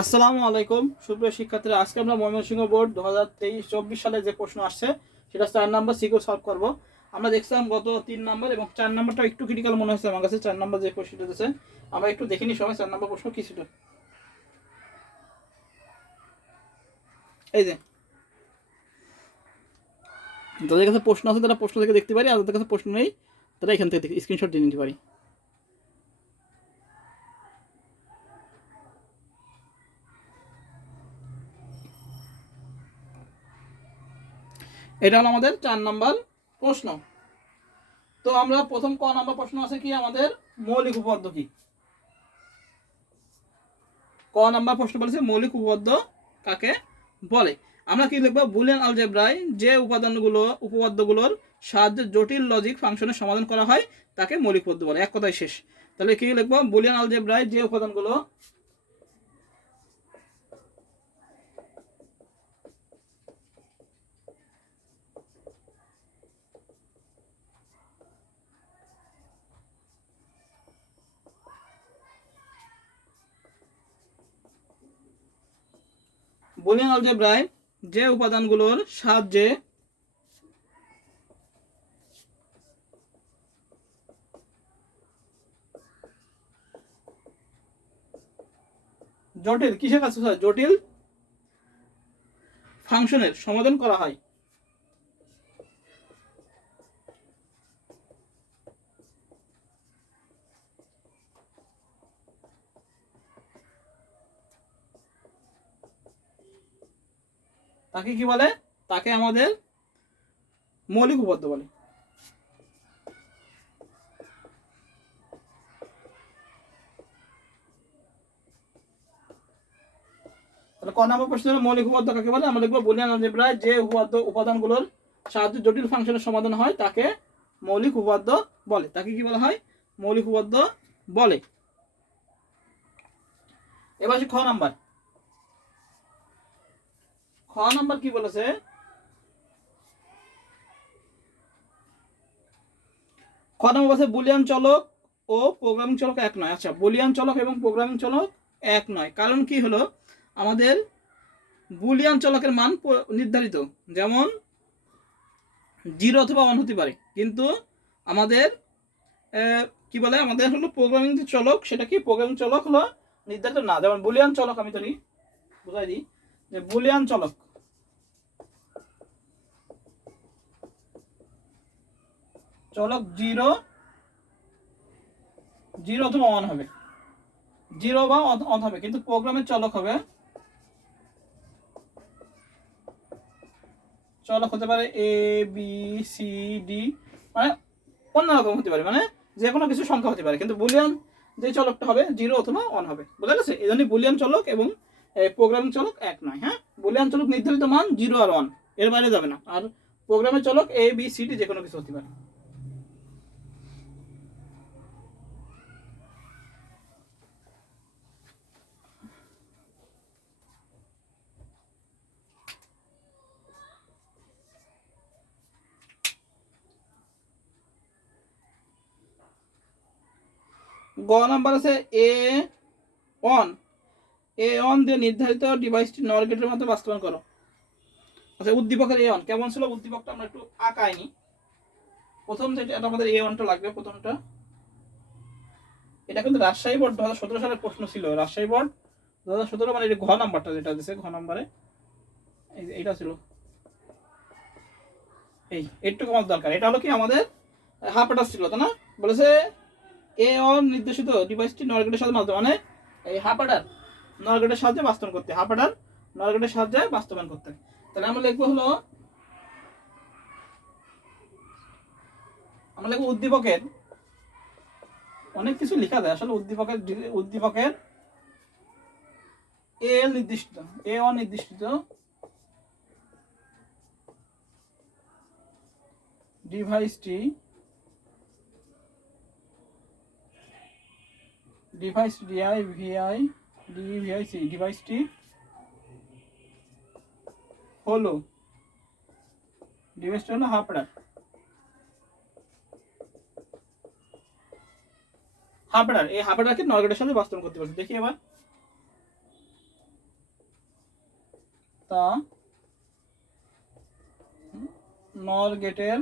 আসসালামু আলাইকুম সুপ্রিয় শিক্ষার্থীরা, আজকে আমরা ময়মনসিংহ বোর্ড 2023-24 সালে যে প্রশ্ন আসছে সেটা 4 নাম্বার সিকিউ সলভ করব। আমরা দেখছিলাম গত 3 নাম্বার এবং 4 নাম্বারটা একটু ক্রিটিক্যাল মনে হচ্ছে আমার কাছে। 4 নাম্বার যে প্রশ্নটা দিয়েছে আমরা একটু দেখিনি সবাই 4 নাম্বার প্রশ্ন কি ছিল। এই যে যাদের কাছে প্রশ্ন আছে তারা প্রশ্ন থেকে দেখতে পারি, আর যাদের কাছে প্রশ্ন নেই তারা এখান থেকে স্ক্রিনশট দিয়ে নিতে পারি। এটা হলো আমাদের 4 নাম্বার প্রশ্ন। তো আমরা প্রথম ক নাম্বার প্রশ্ন আছে কি, আমাদের মৌলিক উপপাদ্য কি। ক নাম্বার প্রশ্ন বলেছে মৌলিক উপপাদ্য কাকে বলে। আমরা কি লিখবো, বুলিয়ান আলজেব্রায় যে উপপাদ্যগুলোর সাহায্যে জটিল লজিক ফাংশনের সমাধান করা হয় তাকে মৌলিক উপপাদ্য বলে। এক কথায় শেষ। তাহলে কি লিখবো, বুলিয়ান আলজেব্রায় যে উপাদানগুলো বুলিয়ান আলজেব্রায় যে উপাদানগুলোর সাহায্যে জটিল কিসের কাছে হয়, জটিল ফাংশনের সমাধান করা হয় তাকে কি বলে, তাকে আমাদের মৌলিক উপপাদ্য বলে। তাহলে ক নম্বর প্রশ্ন হলো মৌলিক উপপাদ্য কাকে বলে। আমরা লিখবো বুলিয়ান আলজেব্রায় যে উপাদানগুলোর সাহায্যে জটিল ফাংশনের সমাধান হয় তাকে মৌলিক উপপাদ্য বলে। তাকে কি বলা হয়, মৌলিক উপপাদ্য বলে। এবার খ নাম্বার। খ নাম্বার কি বলেছে, খ নাম্বার বলেছে বুলিয়ান চলক ও প্রোগ্রামিং চলক এক নয়। আচ্ছা, বুলিয়ান চলক এবং প্রোগ্রামিং চলক এক নয়, কারণ কি হলো, আমাদের বুলিয়ান চলকের মান নির্ধারিত, যেমন 0 অথবা 1 হতে পারে, কিন্তু আমাদের কি বলে, আমাদের হলো প্রোগ্রামিং যে চলক সেটা কি, প্রোগ্রামিং চলক হলো নির্ধারিত না। যেমন বুলিয়ান চলক আমি ধরি, বুঝাই দিই যে বুলিয়ান চলক চলক 0 অথবা 1 হবে, 0 বা 1 হবে, কিন্তু প্রোগ্রামের চলক হবে, চলক হতে পারে এ বি সি ডি, মানে অন্যরকম হতে পারে, মানে যে কোনো কিছু সংখ্যা হতে পারে, কিন্তু বুলিয়ান যে চলকটা হবে 0 অথবা 1 হবে। বোঝা গেছে? এই জন্য বুলিয়ান চলক এবং প্রোগ্রামিং চলক এক নয়। হ্যাঁ, বুলিয়ান চলক নির্ধারিত মান 0 আর 1, এর বাইরে যাবে না, আর প্রোগ্রামের চলক এ বি সি ডি যে কোনো কিছু হতে পারে। গ নাম্বার আছে এ অন দিয়ে নির্ধারিত ডিভাইসটি নর গেটের মধ্যে বাস্তবায়ন করো। আচ্ছা, উদ্দীপকের এ অন কেমন ছিল, উদ্দীপকটা আমরা একটু আঁকাইনি। প্রথম যেটা আমাদের এ অনটা লাগবে, প্রথমটা এটা কিন্তু রাজশাহী বোর্ড 2017 সালের প্রশ্ন ছিল। রাজশাহী বোর্ড 2017, মানে ঘ নাম্বারটা যেটা দিচ্ছে, ঘ নাম্বারে এইটা ছিল, একটু কমার দরকার। এটা হলো কি আমাদের হাফ অ্যাটাচ ছিল, তাই না? বলেছে এ অন নির্দেশিত ডিভাইসটি নরগেটের সাথে মাধ্যমে, মানে এই হাফ অ্যাডার নরগেটের সাহায্যে বাস্তবায়ন করতে, হাফ অ্যাডার নরগেটের সাহায্যে বাস্তবায়ন করতে। তাহলে আমরা লিখবো হলো, আমরা লিখবো উদ্দীপকের, অনেক কিছু লেখা যায় আসলে, উদ্দীপকের এ নির্দিষ্ট, এ অন নির্দিষ্ট ডিভাইসটি ডিভাইসটি হলো হাফ অ্যাডার। এই হাফ অ্যাডারকে নরগেটের সাথে বাস্তবায়ন করতে পারছে। দেখি এবার, তা নর গেটের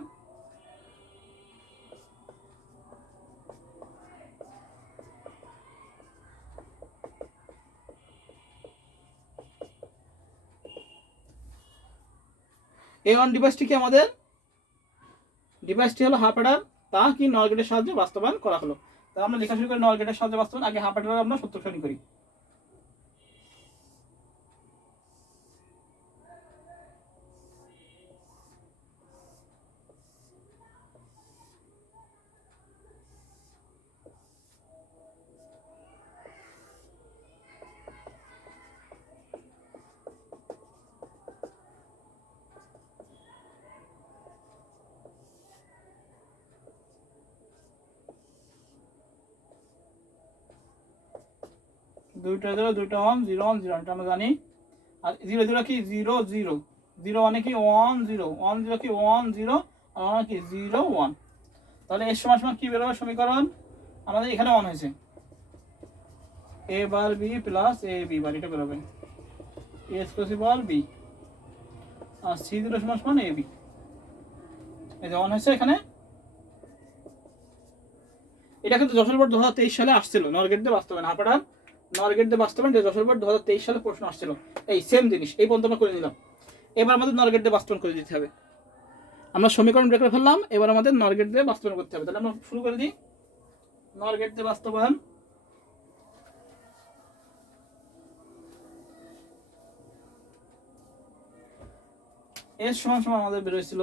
A1 ডিভাইসটি কি আমাদের ডিভাইসটি হলো হাফ অ্যাডার, তা কি নর গেটের সাহায্যে বাস্তবায়ন করা হলো। তা আমরা লেখা শুরু করি নর গেটের সাহায্যে বাস্তবায়ন। আগে হাফ অ্যাডার আমরা সূত্র শ্রেণী করি। দুইটা 0 দুইটা 1 0 1 0 এটা আমরা জানি। আর 0 0 কি 0 0 0 মানে কি 1 0 1 0 কি 1 0 আর 1 কি 0 1। তাহলে এর সমান সমান কি বেরোবে সমীকরণ? আমাদের এখানে 1 হয়েছে, a bar b plus a b bar, এটা বেরোবে a স্কয়ার বার b আর c দুটো সমান সমান a b। এই যে 1 হয়েছে এখানে। এটা কিন্তু যশোর বোর্ড 2023 সালে আসছিল নর গেট দিয়ে বাস্তবায়ন, হাফাটা নর গেট দিয়ে বাস্তবায়ন, যে যশোর বোর্ড 2023 সালে প্রশ্ন আসছিল। এই সেম জিনিস এই পর্যন্ত আমরা করে নিলাম। এবার আমাদের নর গেট দিয়ে বাস্তবায়ন করে দিতে হবে। আমরা সমীকরণ বের করে ফেললাম, এবার আমাদের নর গেট দিয়ে বাস্তবায়ন করতে হবে। তাহলে আমরা শুরু করে দিই নর গেট দিয়ে বাস্তবায়ন। এর সমান সমান আমাদের বের হয়েছিল,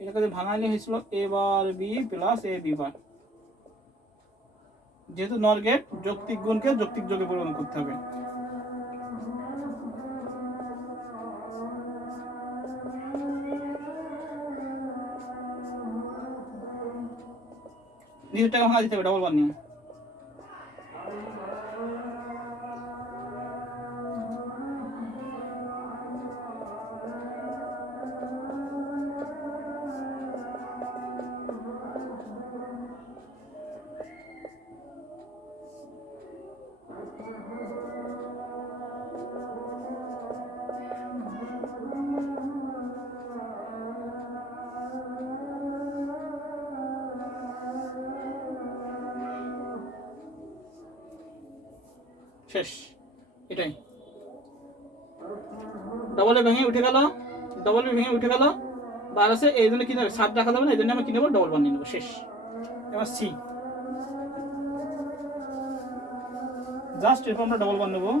এটাকে ভাঙাইলে হয়েছিল a bar b plus a b বার। যেহেতু নর গেট যৌক্তিক গুণকে যৌক্তিক যোগে পরিবর্তন করতে হবে। নিজের টাকা ভাঙা দিতে হবে ডবল বার নিয়ে। শেষ, এটাই। ডবল ভেঙে উঠে গেল, ডবল ভেঙে উঠে গেল, বার আছে এই জন্য কি নেবে 7 রাখা যাবে না, এই জন্য আমরা কি নেবো ডবল বার নিয়ে নেবো। শেষ। এবার সি জাস্ট এরপর আমরা ডবল বার নেবো,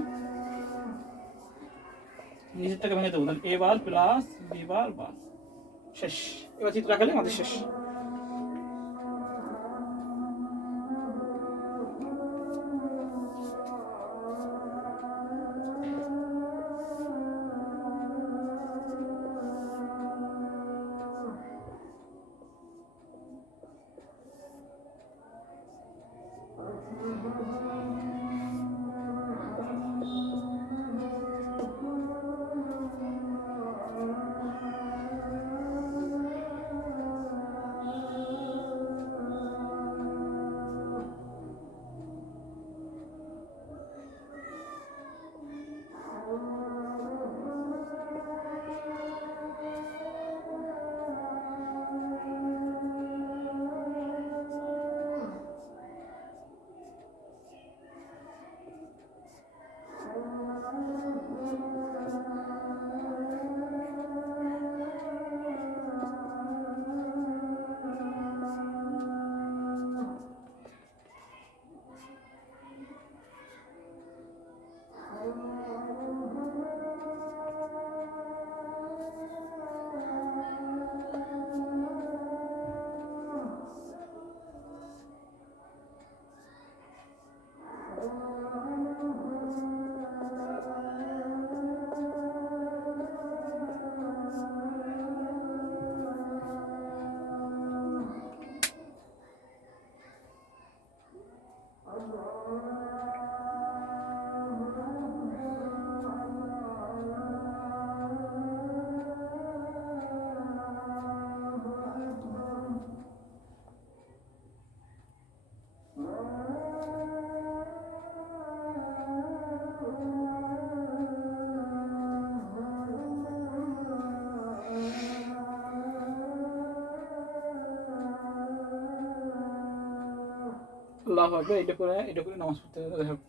নিচেরটাকে ভেঙে দেবো। তাহলে a বার প্লাস b বার বার। শেষ। এবার চিত্র আঁকালে আমাদের শেষ। বলা হবে, এটা করে নামাজ পড়তে হবে।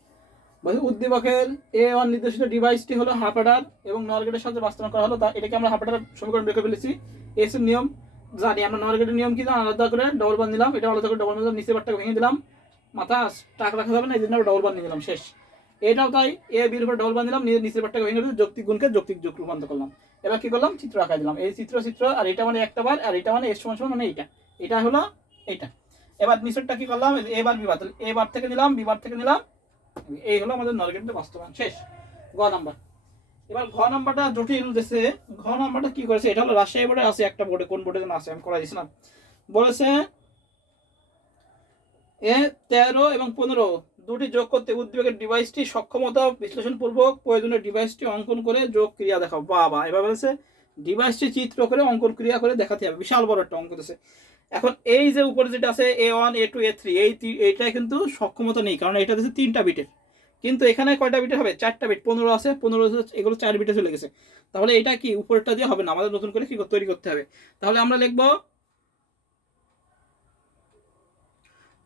বলছে উদ্দীপকের A1 নির্দেশিত ডিভাইসটি হলো হাফ অ্যাডার এবং নর গেটের সাথে বাস্তবায়ন করা হলো। এটাকে আমরা হাফ অ্যাডার সমীকরণ বের করে ফেলেছি। এস এর নিয়ম জানি আমরা, নর গেটের নিয়ম কি জানি, আলাদা করে ডবল বান দিলাম, এটা আলাদা করে ডবল বান দিলাম, নিচের বারটাকে ভেঙে দিলাম, মাথা টাক রাখা যাবে না, এই জন্য ডবল বান নিয়ে দিলাম, শেষ। এটাও তাই, এ বির উপর ডবল বান দিলাম, নিচের বারটাকে ভেঙে দিয়ে যৌক্তিক গুণকে যৌক্তিক যোগ রূপান্তর করলাম। এবার কি করলাম, চিত্র আঁকা দিলাম, এই চিত্র, আর এটা মানে একটা বার, আর এটা মানে এস সমান সমান মানে এটা হলো এইটা। এবার নিচেরটা কি করলাম, এবার বিবার, তাহলে এ বার থেকে নিলাম, বি বার থেকে নিলাম, এই হলো আমাদের নর গেটের বাস্তবায়ন, শেষ। গ নাম্বার। এবার ঘ নাম্বারটা জটিল দিয়েছে। ঘ নাম্বারটা কি করেছে, এটা হলো রাজশাহী বোর্ডে আছে একটা বোর্ডে, কোন বোর্ডে যেন আছে আমি করা দিয়েছিলাম। বলেছে এ13 এবং 15 দুটি যোগ করতে উদ্দীপকের ডিভাইসটি সক্ষমতা বিশ্লেষণপূর্বক প্রয়োজনীয় ডিভাইসটি অঙ্কন করে যোগ ক্রিয়া দেখাও। বাবা, এবার বলেছে ডিভাইসটি চিত্র করে অঙ্কন ক্রিয়া করে দেখাতে হবে, বিশাল বড় একটা অঙ্ক দিয়েছে। এখন এই যে উপরে যেটা আছে A1 A2 A3, এইটা কিন্তু সক্ষমতা নেই, কারণ এটা দিচ্ছে 3টা বিটের, কিন্তু এখানে কয়টা বিটের হবে, 4টা বিট, 15 আছে, 15 এগুলো 4 বিটে চলে গেছে। তাহলে এটা কি উপরেরটা দিয়ে হবে না, আমাদের নতুন করে কি তৈরি করতে হবে। তাহলে আমরা লিখবো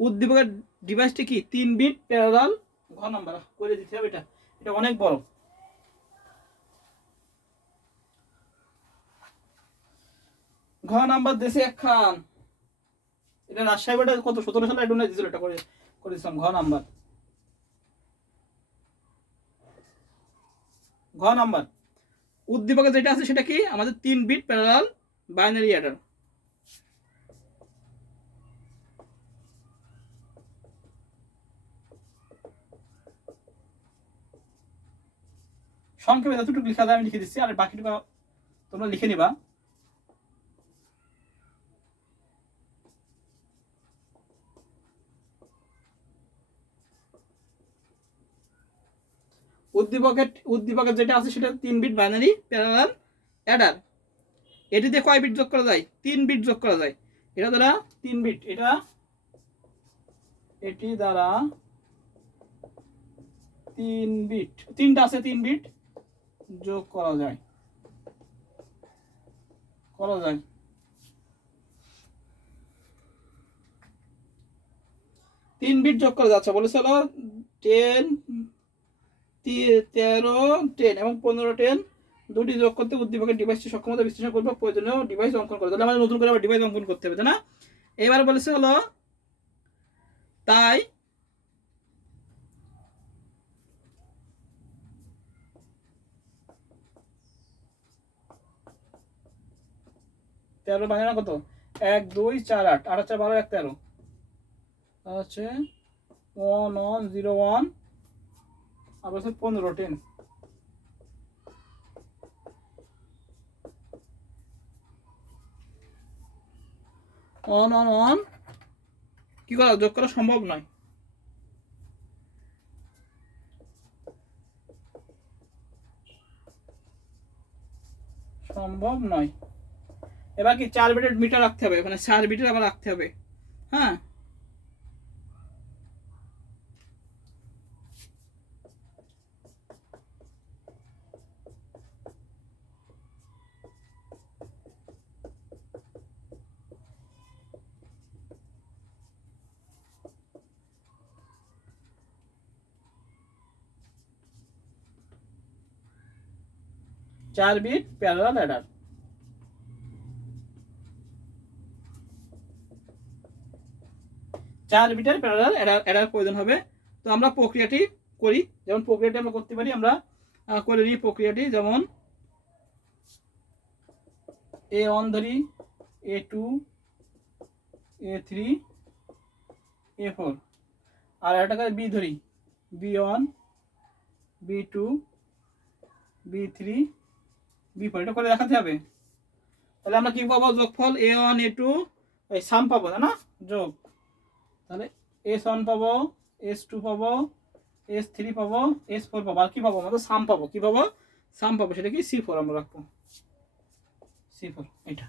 উদ্দীপকের ডিভাইসটি কি 3 বিট প্যারালাল। ঘ নাম্বার করে দিতে হবে, এটা অনেক বড়। ঘ নাম্বার দেশে একখান, এটা রাজশাহী বোর্ডে কত 17 সালে অ্যাডমিনে দিয়েছিল, এটা করেছিলাম। ঘ নাম্বার উদ্দীপকে যেটা আছে সেটা কি আমাদের 3 বিট প্যারালাল বাইনারি অ্যাডার। সংক্ষেপে যতটুকু লেখা যায় আমি লিখে দিচ্ছি, আর বাকিটুকু তোমরা লিখে নিবা। উদ্দীপকের যেটা আছে সেটা 3 বিট বাইনারি প্যারালাল অ্যাডার। এটিতে কয় বিট যোগ করা যায়, 3 বিট যোগ করা যায়। এটা দ্বারা 3 বিট, এটি দ্বারা 3 বিট, 3টা আছে 3 বিট যোগ করা যায়। 3 বিট যোগ করা যাচ্ছে, বলেছিল 10 13 10 এবং 15 10 দুটি যোগ করতে উদ্দীপকের ডিভাইসটি সক্ষমতা বিশ্লেষণ করবে প্রয়োজনীয় ডিভাইস অঙ্কন করে। তাহলে আমাদের নতুন করে আবার ডিভাইস অঙ্কন করতে হবে, তাই না। এবার বলেছে হলো তাই 13 ভাঙে না কত, 1 2 4 8 8 4 12 1 13 হচ্ছে 1 1 0 1 আর হচ্ছে 15 10। 1 1 1 কি করা, যোগ করা সম্ভব নয়। এবার কি 4 বিটের মিটার রাখতে হবে, মানে 4 বিটের আবার রাখতে হবে। হ্যাঁ, চার বিট প্যারালাল অ্যাডার। 4 বিটের প্যারালাল অ্যাডার প্রয়োজন হবে। তো আমরা প্রক্রিয়াটি করি, যেমন প্রক্রিয়াটি আমরা করতে পারি, আমরা করে নিই প্রক্রিয়াটি, যেমন A1 ধরি, A2 A3 A4, আর একটা বি ধরি, B1 B2 B3 B4, এটা করে দেখাতে হবে। তাহলে আমরা কি পাবো, যোগফল A1 A2 এই সাম পাবো, না যোগ, তাহলে S1 পাবো, S2 পাবো, S3 পাবো, S4 পাবো, আর কি পাবো, আমাদের সাম পাবো। কি পাবো, সাম পাবো, সেটা কি C4 আমরা রাখবো, C4 এটা।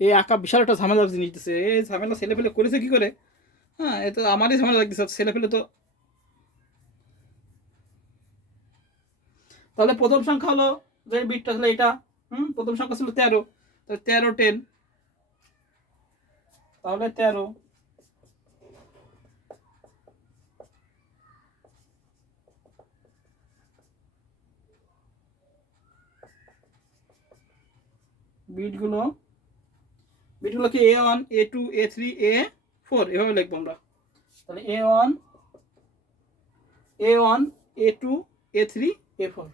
এই আঁকা বিশাল একটা ঝামেলার জিনিস দিচ্ছে, এই ঝামেলা ছেলে ফেলে করেছে কি করে। হ্যাঁ, এ তো আমারই ঝামেলা লাগতেছে, ছেলে ফেলে তো তাহলে প্রথম সংখ্যা হলো যে বিটটা ছিল এটা, প্রথম সংখ্যা ছিল 13, তাহলে 13 10, তাহলে 13। বিটগুলো কি A1 A2 A3 A4 এভাবে লিখবো আমরা। তাহলে A1 A2 A3 A4।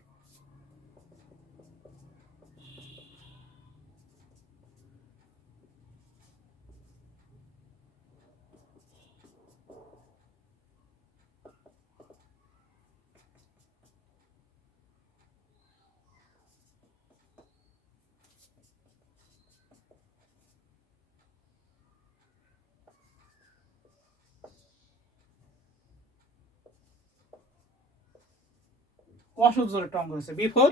অসহ্য একটা অঙ্ক হয়েছে B4।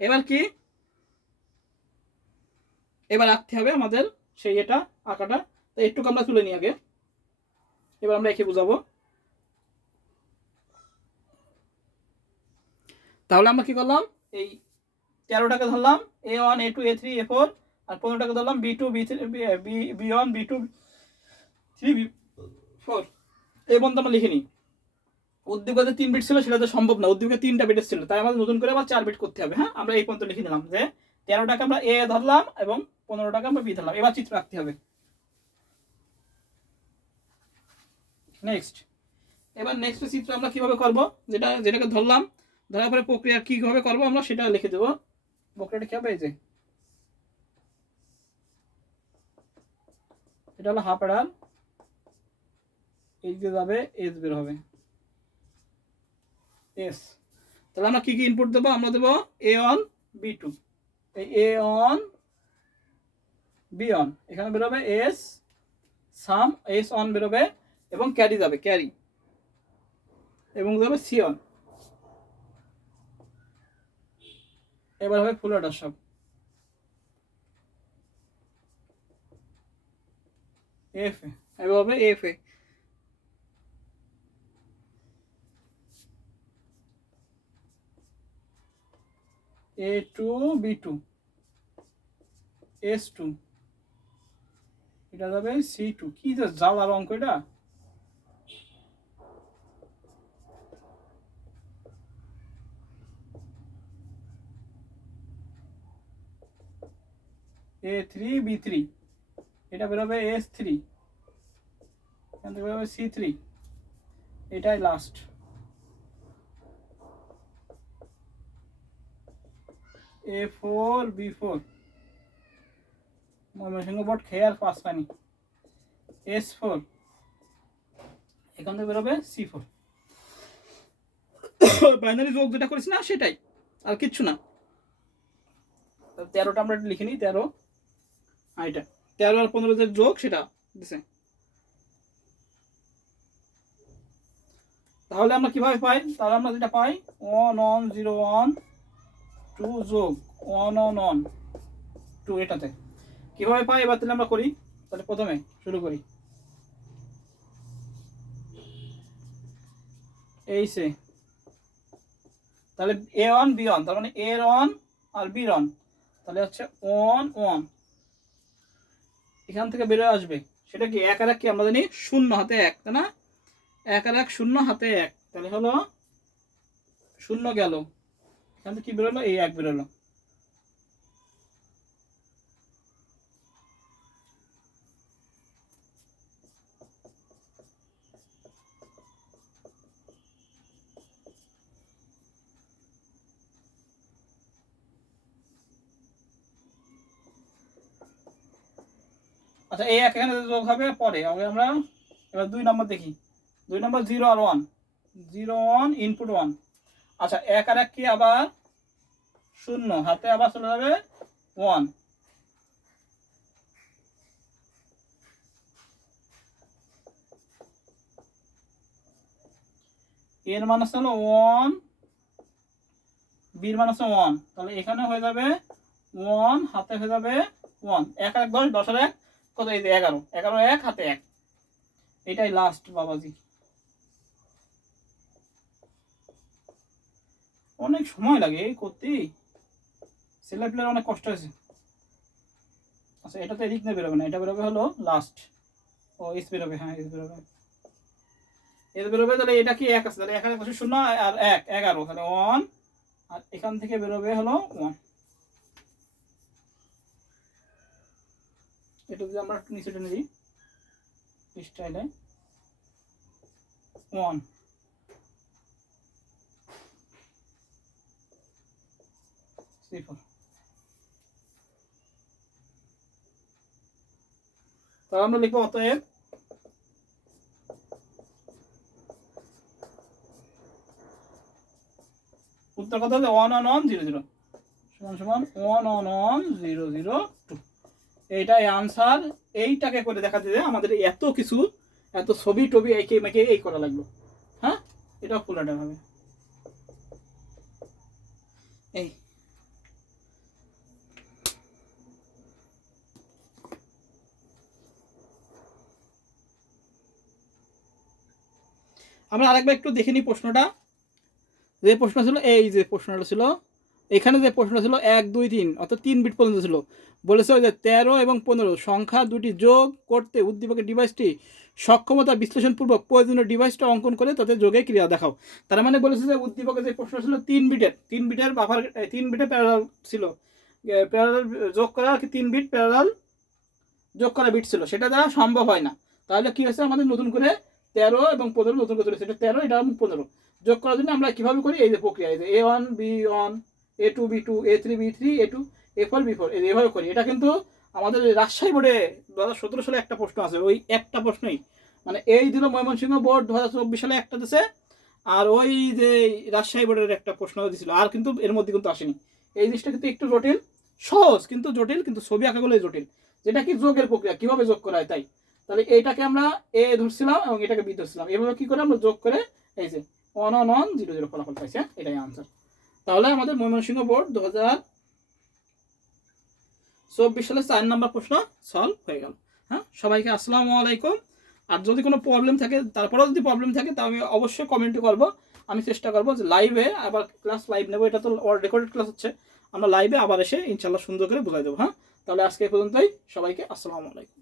এবার কি, এবার আঁকতে হবে আমাদের সেই এটা আঁকাটা। তো একটুকু আমরা তুলে নিই আগে, এবার আমরা এঁকে বুঝাবো। তাহলে আমরা কি করলাম, এই 13টাকে ধরলাম A1 A2 A3 A4, আর 15টাকে ধরলাম B2 B3 B1 B2 3 B4। এই পর্যন্ত আমরা লিখে নিই। উদ্দীপকে 3 বিট ছিল, সেটা তো সম্ভব না, উদ্দীপকে 3টা বিট ছিল, তাই আমাদের নতুন করে আবার 4 বিট করতে হবে। হ্যাঁ, আমরা এই পর্যন্ত লিখে নিলাম যে 13টাকে আমরা A ধরলাম এবং 15টাকে আমরা B ধরলাম। এবার চিত্র আঁকতে হবে। নেক্সট, এবার নেক্সট চিত্র আমরা কিভাবে করব, যেটাকে ধরলাম, ধরার পরে প্রক্রিয়া কিভাবে করব আমরা সেটা লিখে দেবো। প্রক্রিয়াটা কি হবে, এই যে এটা হলো হাফ এডার, এইচ দিয়ে যাবে, এস বের হবে, এস। তাহলে আমরা কি কি ইনপুট দেবো, আমরা দেবো A1 B2, এই A1 B1, এখানে বেরোবে এস সাম, এস অন বেরোবে এবং ক্যারি যাবে, ক্যারি, এবং যাবে সি অন। এবার হবে ফুল অর্ডার সব, এফ এ, এবার হবে এফ এ, A2 B2 S2, এটা যাবে C2। কি যে জ্বালার অঙ্ক এটা। A3 B3, এটা বেরোবে S3, এখান থেকে বেরোবে C3, এটাই last. A4 B4, Mymensingh board খেয়ে আর পাস পানি। S4, এখান থেকে বেরোবে C4। বাইনারি যোগ যেটা করেছি না সেটাই, আর কিচ্ছু না। 13টা আমরা লিখে নিই, 13, এটা 13 আর 15 যে যোগ সেটা দিছে। তাহলে আমরা কিভাবে পাই, তাহলে আমরা যেটা পাই 1 1 0 1 2 যোগ 1 1 1 2, এটাতে কিভাবে পাই এবার তাহলে আমরা করি। তাহলে প্রথমে শুরু করি, এই সে, তাহলে A1 B1, তার মানে A1 আর B1, তাহলে হচ্ছে 1 1, এখান থেকে বেরোয় আসবে সেটা কি 1 আর 1 কি আমরা জানি 0 হাতে 1, তাই না, 1 আর 1 0 হাতে 1, তাহলে হলো 0 গেল, এখান থেকে কি বেরোলো, এই 1 বেরোলো। আচ্ছা, এই 1 এখানে যোগ হবে পরে, আগে আমরা এবার 2 নম্বর দেখি। 2 নম্বর 0 আর 1, 0 1 ইনপুট 1। আচ্ছা, 1 আর 1 কি আবার 0 হাতে আবার চলে যাবে 1, এর মান আছে হলো 1, বির মান আছে 1, তাহলে এখানে হয়ে যাবে 1 হাতে হয়ে যাবে 1, 1 আর 1 10, 10 আর 1 কত, এই যে 11, 11 1 হাতে 1, এটাই লাস্ট বাবাজি। অনেক সময় লাগে করতে, ছেলে পেলের অনেক কষ্ট হয়েছে। আচ্ছা এটা তো এদিক নিয়ে বেরোবে না, এটা বেরোবে হলো লাস্ট। ও এস বেরোবে, হ্যাঁ এস বেরোবে, এস বেরোবে। তাহলে এটা কি এক আছে, তাহলে এখানে 0 আর 1 11, তাহলে 1, আর এখান থেকে বেরোবে হলো 1। এটা যদি আমরা নিচে টেনে দিই স্টাইলে 1 0, তাহলে আমরা লিখবো অতএব উত্তর কত হবে 1 1 1 0 0 সমান সমান 1 1 1 0 0 2। এইটাই আনসার। এইটাকে করে দেখাতে যে আমাদের এত কিছু, এত ছবি টবি এঁকে মেকে এই করা লাগলো। হ্যাঁ এটাও ফুলাটা হবে এই। আমরা আরেকবার একটু দেখে নিই প্রশ্নটা। যে প্রশ্ন ছিল, এই যে প্রশ্নটা ছিল এখানে, যে প্রশ্নটা ছিল 1 2 3 অর্থাৎ 3 বিট পর্যন্ত ছিল। বলেছে যে 13 এবং 15 সংখ্যা দুটি যোগ করতে উদ্দীপকের ডিভাইসটি সক্ষমতা বিশ্লেষণপূর্বক প্রয়োজনীয় ডিভাইসটা অঙ্কন করে তাতে যোগে ক্রিয়া দেখাও। তার মানে বলেছে যে উদ্দীপকের যে প্রশ্ন ছিল 3 বিটের বাফার, 3 বিটের প্যারালাল ছিল, প্যারালাল যোগ করা আর কি 3 বিট প্যারালাল যোগ করা বিট ছিল, সেটা দ্বারা সম্ভব হয় না। তাহলে কি হয়েছে, আমাদের নতুন করে 13 এবং 15 নতুন করে চলেছে, এটা 13 এটা 15 যোগ করার জন্য আমরা কিভাবে করি, এই যে প্রক্রিয়া, এই যে A1 B1 A2 B2 A3 B3 A2 A4 B4 এইভাবে করি। এটা কিন্তু আমাদের রাজশাহী বোর্ডে 2017 সালে একটা প্রশ্ন আছে, ওই একটা প্রশ্নই, মানে এই দিল ময়মনসিংহ বোর্ড 2024 সালে একটা দিছে, আর ওই যে রাজশাহী বোর্ডের একটা প্রশ্ন দিয়েছিল, আর কিন্তু এর মধ্যে কিন্তু আসেনি। এই জিনিসটা কিন্তু একটু জটিল, সহজ কিন্তু জটিল, কিন্তু ছবি আঁকাগুলোই জটিল, যেটা কি যোগের প্রক্রিয়া কিভাবে যোগ করা হয়। তাই তাহলে এইটাকে আমরা এ ধরছিলাম এবং এটাকে বি ধরছিলাম, এভাবে কি করে আমরা যোগ করে এই যে 1 1 1 0 0 ফলাফল পাইছি। এটাই আনসার। তাহলে আমাদের ময়মনসিংহ বোর্ড 2024 সালে 4 নম্বর প্রশ্ন সলভ হয়ে গেল। হ্যাঁ সবাইকে আসসালামু আলাইকুম। আর যদি কোনো প্রবলেম থাকে, তারপরেও যদি প্রবলেম থাকে তা আমি অবশ্যই কমেন্ট করব। আমি চেষ্টা করবো যে লাইভে আবার ক্লাস লাইভ নেবো, এটা তো রেকর্ডেড ক্লাস হচ্ছে, আমরা লাইভে আবার এসে ইনশাল্লাহ সুন্দর করে বোঝাই দেবো। হ্যাঁ তাহলে আজকে এই পর্যন্তই, সবাইকে আসসালামু আলাইকুম।